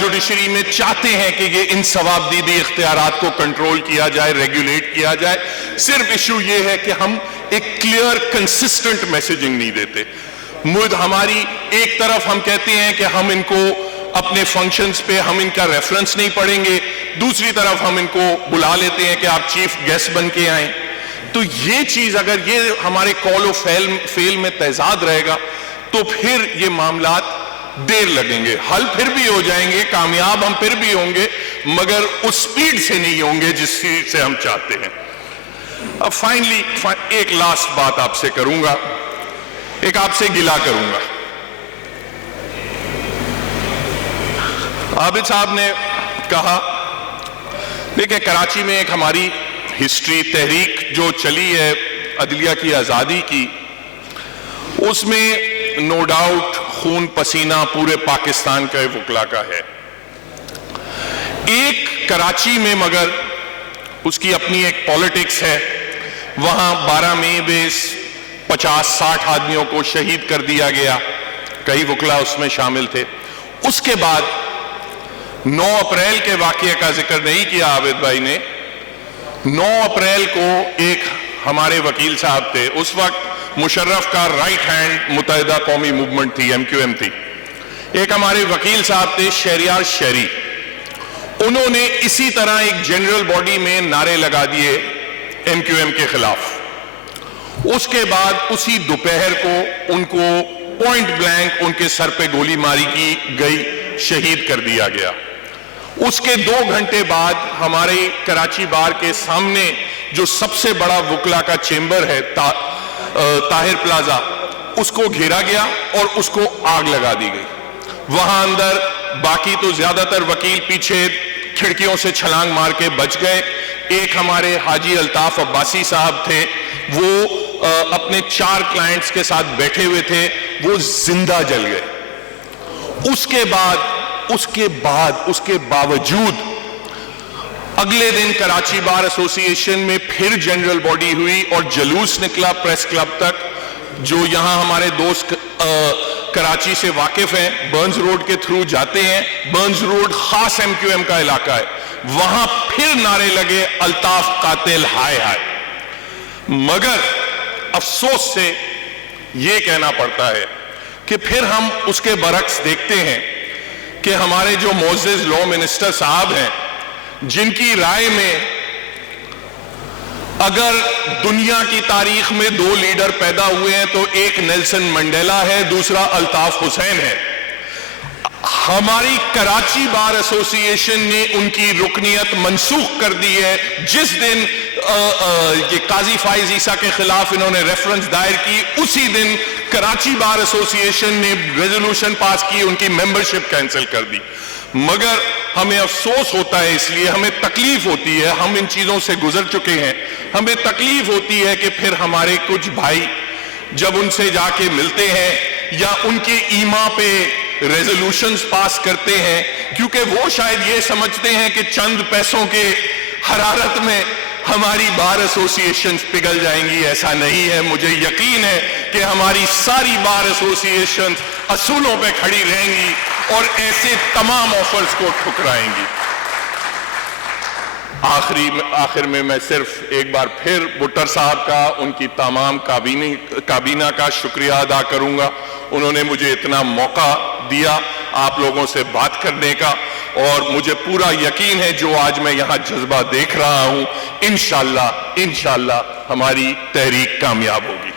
Judiciary میں چاہتے ہیں کہ یہ ان ثوابدیدی اختیارات کو کنٹرول کیا جائے, ریگولیٹ کیا جائے. صرف ایشو یہ ہے کہ ہم ایک کلیئر کنسسٹنٹ میسیجنگ نہیں دیتے. ہماری ایک طرف ہم کہتے ہیں کہ ہم ان کو اپنے فنکشنز پہ ہم ان کا ریفرنس نہیں پڑھیں گے, دوسری طرف ہم ان کو بلا لیتے ہیں کہ آپ چیف گیسٹ بن کے آئیں. تو یہ چیز اگر یہ ہمارے قول و فعل میں تضاد رہے گا تو پھر یہ معاملات دیر لگیں گے. حل پھر بھی ہو جائیں گے, کامیاب ہم پھر بھی ہوں گے, مگر اس سپیڈ سے نہیں ہوں گے جس سپیڈ سے ہم چاہتے ہیں. اب فائنلی ایک لاسٹ بات آپ سے کروں گا, ایک آپ سے گلہ کروں گا. عابد صاحب نے کہا, دیکھیں کراچی میں ایک ہماری ہسٹری, تحریک جو چلی ہے عدلیہ کی آزادی کی, اس میں نو ڈاؤٹ خون پسینہ پورے پاکستان کا وکلا کا ہے. ایک کراچی میں مگر اس کی اپنی ایک پالیٹکس ہے. وہاں 12 مئی میں 50-60 آدمیوں کو شہید کر دیا گیا, کئی وکلا اس میں شامل تھے. اس کے بعد 9 اپریل کے واقعے کا ذکر نہیں کیا عابد بھائی نے. 9 اپریل کو ایک ہمارے وکیل صاحب تھے, اس وقت مشرف کا رائٹ ہینڈ متحدہ قومی موومنٹ تھی, MQM تھی. ایک ہمارے وکیل صاحب تھے شہریار شہری, انہوں نے اسی طرح ایک جنرل باڈی میں نعرے لگا دیے MQM کے خلاف. اس کے بعد اسی دوپہر کو ان کو پوائنٹ بلینک ان کے سر پہ گولی ماری کی گئی, شہید کر دیا گیا. اس کے 2 گھنٹے بعد ہمارے کراچی بار کے سامنے جو سب سے بڑا وکلا کا چیمبر ہے طاہر پلازا, اس کو گھیرا گیا اور اس کو آگ لگا دی گئی. وہاں اندر باقی تو زیادہ تر وکیل پیچھے کھڑکیوں سے چھلانگ مار کے بچ گئے. ایک ہمارے حاجی الطاف عباسی صاحب تھے, وہ اپنے 4 کلائنٹس کے ساتھ بیٹھے ہوئے تھے, وہ زندہ جل گئے. اس کے باوجود اگلے دن کراچی بار ایسوسی ایشن میں پھر جنرل باڈی ہوئی اور جلوس نکلا پریس کلب تک. جو یہاں ہمارے دوست کراچی سے واقف ہیں, برنز روڈ کے تھرو جاتے ہیں, برنز روڈ خاص MQM کا علاقہ ہے, وہاں پھر نعرے لگے الطاف قاتل ہائے ہائے. مگر افسوس سے یہ کہنا پڑتا ہے کہ پھر ہم اس کے برعکس دیکھتے ہیں کہ ہمارے جو معزز لا منسٹر صاحب ہیں, جن کی رائے میں اگر دنیا کی تاریخ میں 2 لیڈر پیدا ہوئے ہیں تو ایک نیلسن منڈیلا ہے, دوسرا الطاف حسین ہے. ہماری کراچی بار ایسوسی ایشن نے ان کی رکنیت منسوخ کر دی ہے. جس دن یہ قاضی فائز عیسیٰ کے خلاف انہوں نے ریفرنس دائر کی, اسی دن کراچی بار ایسوسی ایشن نے ریزولوشن پاس کی, ان کی ممبرشپ کینسل کر دی. مگر ہمیں افسوس ہوتا ہے, اس لیے ہمیں تکلیف ہوتی ہے, ہم ان چیزوں سے گزر چکے ہیں, ہمیں تکلیف ہوتی ہے کہ پھر ہمارے کچھ بھائی جب ان سے جا کے ملتے ہیں یا ان کے ایما پہ ریزولوشنز پاس کرتے ہیں, کیونکہ وہ شاید یہ سمجھتے ہیں کہ چند پیسوں کے حرارت میں ہماری بار ایسوسی ایشنز پگھل جائیں گی. ایسا نہیں ہے. مجھے یقین ہے کہ ہماری ساری بار ایسوسی ایشنز اصولوں پہ کھڑی رہیں گی اور ایسے تمام آفرز کو ٹھکرائیں گی. آخر میں صرف ایک بار پھر بھٹر صاحب کا, ان کی تمام کابینہ کا شکریہ ادا کروں گا. انہوں نے مجھے اتنا موقع دیا آپ لوگوں سے بات کرنے کا, اور مجھے پورا یقین ہے جو آج میں یہاں جذبہ دیکھ رہا ہوں, انشاءاللہ ہماری تحریک کامیاب ہوگی.